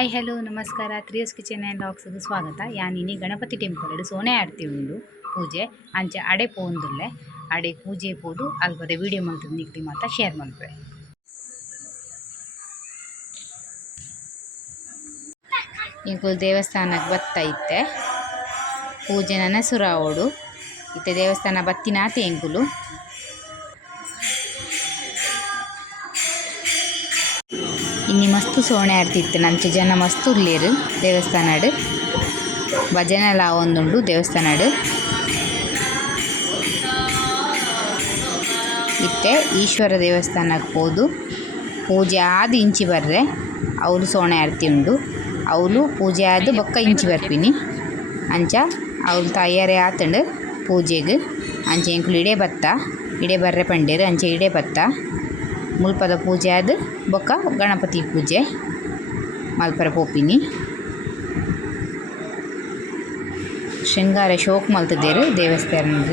Hi hello ನಮಸ್ಕಾರ ತ್ರಿಯಸ್ kitchen and ಲಾಗ್ಸ್ಗೆ ಸ್ವಾಗತ. ಯಾನಿನಿ Ganapati temple ಸೋನೆ ಆಡ್ತಿ ಉಂಡು ಪೂಜೆ ಅಂಚೆ ಅಡೆ ಪೋಂದುಲ್ಲೆ ಅಡೆ ಪೂಜೆ ಪೋದು ಅಲ್ಪದೆ ವಿಡಿಯೋ ಮಾಡ್ತದೆ ನಿಕ್ಲಿ ಮಾತ ಶೇರ್ ಮಾಡ್ಬೇ. ಇಂಕುಲು ದೇವಸ್ಥಾನಕ್ಕೆ ಬತ್ತ ಇತ್ತೆ ಪೂಜೆ ನನಸುರಾವೋಡು ಇತ್ತೆ ದೇವಸ್ಥಾನ ಬತ್ತಿನಾತೆ ಎಂಕುಲು ಇನ್ನಿ ಮಸ್ತ್ ಸೋಣೆ ಆಡ್ತಿತ್ತು ನಂಚೆ ಜನ ಮಸ್ತ್ ಉರ್ಲೇರು ದೇವಸ್ಥಾನಡ್ ಭಜನೆಲ ಆವೊಂದುಂಡು ದೇವಸ್ಥಾನಡ್ ಇತ್ತೆ ಈಶ್ವರ ದೇವಸ್ಥಾನಕ್ಕೆ ಹೋದು ಪೂಜೆ ಆದು ಇಂಚಿ ಬರ್ರೆ ಅವಳು ಸೋಣೆ ಆಡ್ತಿ ಉಂಡು ಅವಳು ಪೂಜೆ ಆದು ಬೊಕ್ಕ ಇಂಚಿ ಬರ್ಪಿನಿ ಅಂಚ ಅವಳು ತಯಾರಿ ಆತಂಡು ಪೂಜೆಗೆ ಅಂಚೆ ಎಂಕುಲು ಇಡೆ ಬತ್ತ ಇಡೆ ಬರ್ರೆ ಪಂಡೇರು ಅಂಚೆ ಇಡೆ ಬತ್ತ ಮುಲ್ಪದ ಪೂಜೆ ಆದ ಬೊಕ್ಕ ಗಣಪತಿ ಪೂಜೆ ಮಲ್ಪರ ಪೋಪಿನಿ ಶೃಂಗಾರ ಶೋಕ್ ಮಲ್ತದೇರು ದೇವಸ್ಥಾನದ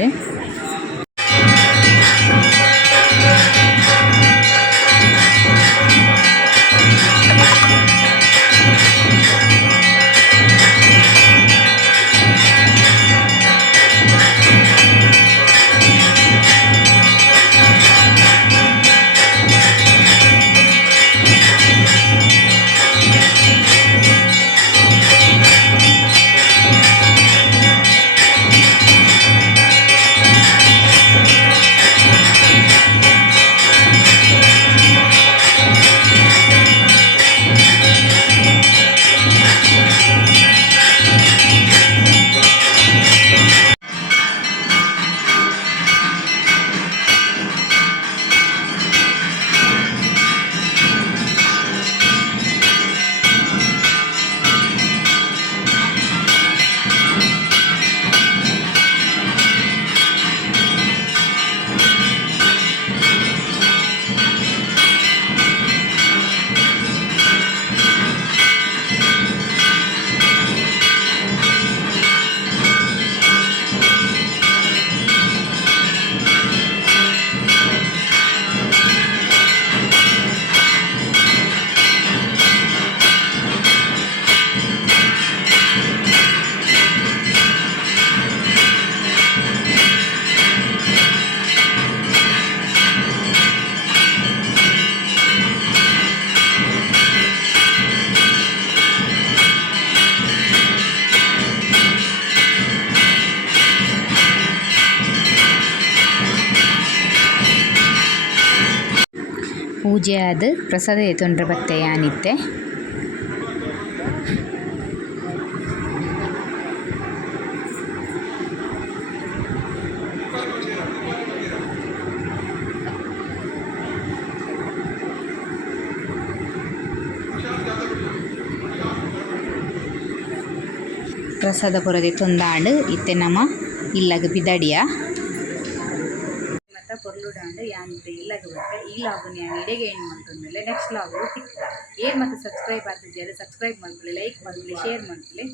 ಪೂಜೆ ಆದ ಪ್ರಸಾದ ಎತ್ತೊಂಡ್ರೆ ಬತ್ತೆ ಯಾನಿತ್ತೆ ಪ್ರಸಾದ ಪುರದೆ ತೊಂದಾಂಡು ಇತ್ತೆ ನಮ್ಮ ಇಲ್ಲಗ ಬಿದಡಿಯ ಪೊರ್ಲುಡಾಂಡು ಯಾನಿತ್ತೆ ಇಲ್ಲಗ ಬತ್ತೆ ಈ ಲಾಗ್ನ ಯಾನ್ ಇಡೆಗೆ ಏನು ಮಾಡ್ಕೊಂಡ್ಮೇಲೆ ನೆಕ್ಸ್ಟ್ ಲಾಗ್ ಸಿಗ್ತಾ ಏರ್ ಮತ್ತು ಸಬ್ಸ್ಕ್ರೈಬ್ ಆಗ್ತಿದ್ಯಾರು ಸಬ್ಸ್ಕ್ರೈಬ್ ಮಾಡ್ಕೊಳ್ಳಿ ಲೈಕ್ ಮಾಡ್ಕೊಳ್ಳಿ ಶೇರ್ ಮಾಡ್ಕೊಳ್ಳಿ.